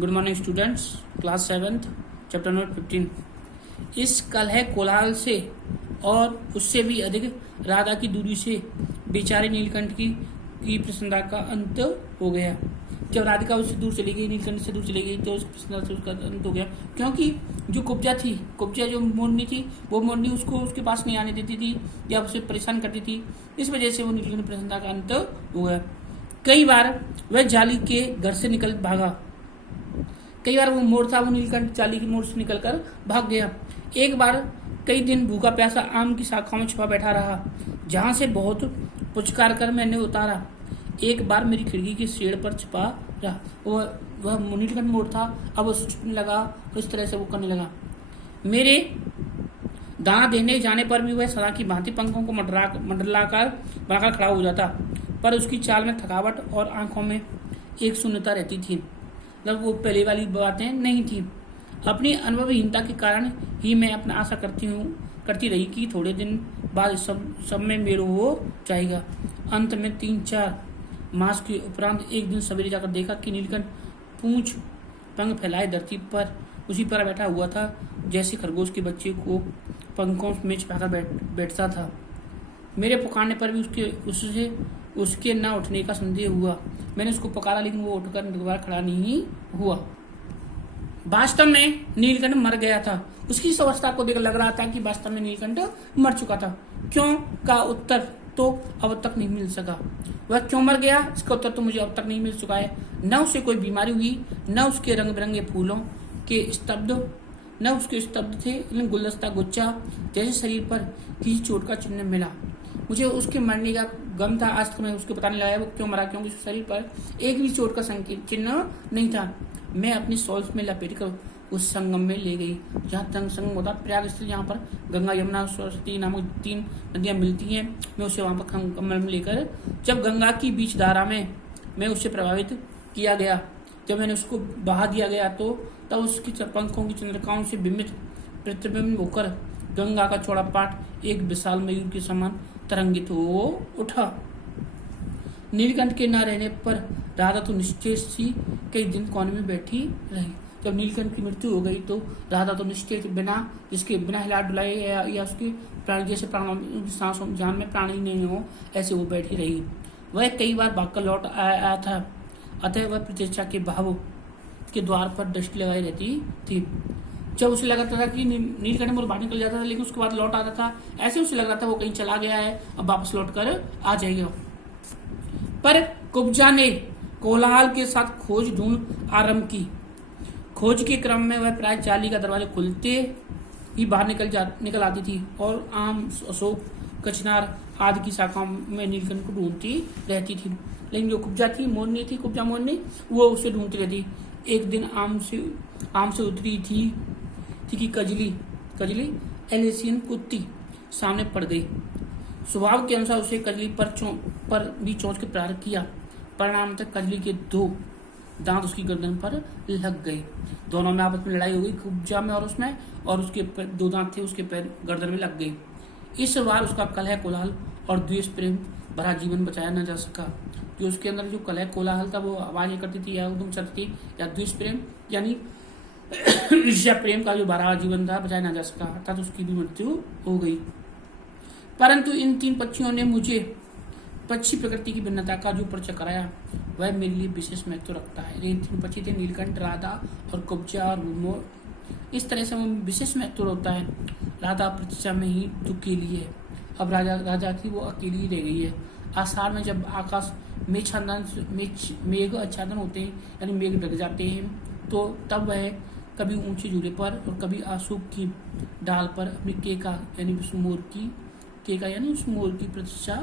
Good morning students, class 7th chapter number 15। इस कलह कोलाहल से और उससे भी अधिक राधा की दूरी से बेचारे नीलकंठ की प्रसन्नता का अंत हो गया। जब राधिका उससे दूर चली गई, नीलकंठ से दूर चली गई, तो उसकी प्रसन्नता से उसका अंत हो गया। क्योंकि जो कुब्जा जो मोरनी थी, वो मोरनी उसको उसके पास नहीं आने देती थी या उसे परेशान करती थी। इस वजह से वो नीलकंठ की प्रसन्नता का अंत हो गया। कई बार वह जाली के घर से निकल भागा। कई बार वो मोर था, वो नीलकंठ जाली की मोर से निकलकर भाग गया। एक बार कई दिन भूखा प्यासा आम की शाखाओं में छुपा बैठा रहा, जहां से बहुत पुचकार कर मैंने उतारा। एक बार मेरी खिड़की की शेड़ पर छुपा रहा। वह नीलकंठ मोर था, अब वो छुपने लगा, इस तरह से वो करने लगा। मेरे दाना देने जाने पर भी वह सदा की भांति पंखों को मंडलाकर बनाकर खड़ा हो जाता, पर उसकी चाल में थकावट और आंखों में एक शून्यता रहती थी। मतलब वो पहले वाली बातें नहीं थी। अपनी अनुभवहीनता के कारण ही मैं अपना आशा करती रही कि थोड़े दिन बाद सब में मेल हो जाएगा। अंत में 3-4 मास के उपरांत एक दिन सवेरे जाकर देखा कि नीलकंठ पूंछ पंख फैलाए धरती पर उसी पर बैठा हुआ था, जैसे खरगोश के बच्चे को पंखों में छिपाकर बैठता था। मेरे पुकारने पर भी उसके न उठने का संदेह हुआ। मैंने उसको पुकारा, लेकिन वो उठकर दोबारा खड़ा नहीं हुआ। वास्तव में नीलकंठ मर गया था। उसकी इस अवस्था को देख लग रहा था कि वास्तव में नीलकंठ मर चुका था। क्यों का उत्तर तो अब तक नहीं मिल सका। वह क्यों मर गया, इसका उत्तर तो मुझे अब तक नहीं मिल चुका है। न उसे कोई बीमारी हुई, न उसके रंग बिरंगे फूलों के स्तब्ध थे, लेकिन गुलदस्ता गुच्छा जैसे शरीर पर किसी चोट का चिन्ह मिला। मुझे उसके मरने का गम था। आज तक मैं उसके पता नहीं लगाया वो क्यों मरा, क्योंकि उसके शरीर पर एक भी चोट का चिन्ह नहीं था। मैं अपनी शॉल्स में लपेट कर उस संगम में ले गई, जहाँ संगम होता प्रयाग स्थल, यहाँ पर गंगा यमुना सरस्वती नामक 3 नदियाँ मिलती हैं। मैं उसे वहाँ पर कमल में लेकर जब गंगा की बीच धारा में मैं उससे प्रभावित किया गया, जब मैंने उसको बहा दिया गया, तो तब उसकी पंखों की चंद्रिकाओं से प्रतिबिंबित होकर गंगा का चौड़ा पाट एक विशाल मयूर के समान तरंगित हो उठा। नीलकंठ के न रहने पर राधा तो निश्चय सी कई दिन कोने में बैठी रही। जब नीलकंठ की मृत्यु हो गई तो राधा तो निश्चय बिना हिला डुलाए या उसके प्राण जैसे प्राणों की सांसों जान में प्राण ही नहीं हो, ऐसे वो बैठी रही। वह कई बार भागकर लौट आया था, अतः वह प्रतीक्षा के भाव के द्वार पर दृष्टि लगाई रहती थी। जब उसे लगा था कि नीलकंठ मोर बाहर निकल जाता था, लेकिन उसके बाद लौट आता था, ऐसे उसे लग रहा था वो कहीं चला गया है, अब वापस लौट कर आ जाएगा। पर कुब्जा ने कोलाहल के साथ खोज ढूंढ आरंभ की। खोज के क्रम में वह प्राय जाली का दरवाजा खुलते ही बाहर निकल आती थी और आम, अशोक, कचनार आदि की शाखाओं में नीलकंठ को ढूंढती रहती थी। लेकिन जो कुब्जा मोरनी वो उसे ढूंढती रहती। एक दिन आम से उतरी थी कि कजली एलिसियन कुत्ती सामने पड़ गई। स्वभाव के अनुसार उसे कजली पर भी चोंच के प्रहार किया। परिणाम तक कजली के 2 दांत उसकी गर्दन पर लग गए। दोनों में आपस में लड़ाई हो गई, कुब्जा में और उसमें, और उसके 2 दांत थे उसके पैर गर्दन में लग गए। इस बार उसका कलह कोलाहल और द्वेष प्रेम भरा जीवन बचाया न जा सका। जो उसके अंदर जो कलह कोलाहल था वो आवाजें करती थी या उद्यम चलती थी, या द्वेष प्रेम यानी ईर्ष्या प्रेम का जो भरा जीवन था बचाया न जा सका, अर्थात उसकी भी मृत्यु हो गई। परंतु इन 3 पक्षियों ने मुझे पक्षी प्रकृति की भिन्नता का जो परिचय कराया, वह मेरे लिए विशेष महत्व रखता है। ये 3 पक्षी थे, नीलकंठ, राधा और कुब्जा और मोर। इस तरह से वो विशेष महत्व होता है। राधा प्रतीक्षा में ही दुखेली है। अब राजा थी वो अकेली रह गई है। आषाढ़ में जब आकाश मेघ आच्छादन होते हैं, यानी मेघ ढक जाते हैं, तो तब वह कभी ऊंचे झूले पर और कभी अशोक की डाल पर अपनी केका यानी उस मोर की प्रतीक्षा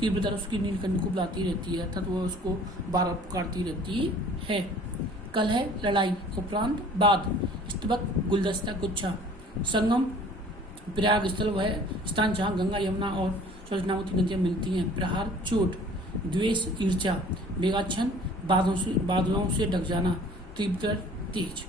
तीव्रता उसकी नीलकंठ को बुलाती रहती है, अर्थात वह उसको बार पुकारती रहती है। कलह, लड़ाई उपरांत बाद स्तबक, गुलदस्ता गुच्छा, संगम प्रयाग स्थल वह स्थान जहाँ गंगा यमुना और सरस्वती नदियाँ मिलती हैं। प्रहार, चोट, द्वेष, ईर्ष्या, मेघाच्छन्न, बादलों से ढक जाना, तीव्र तेज।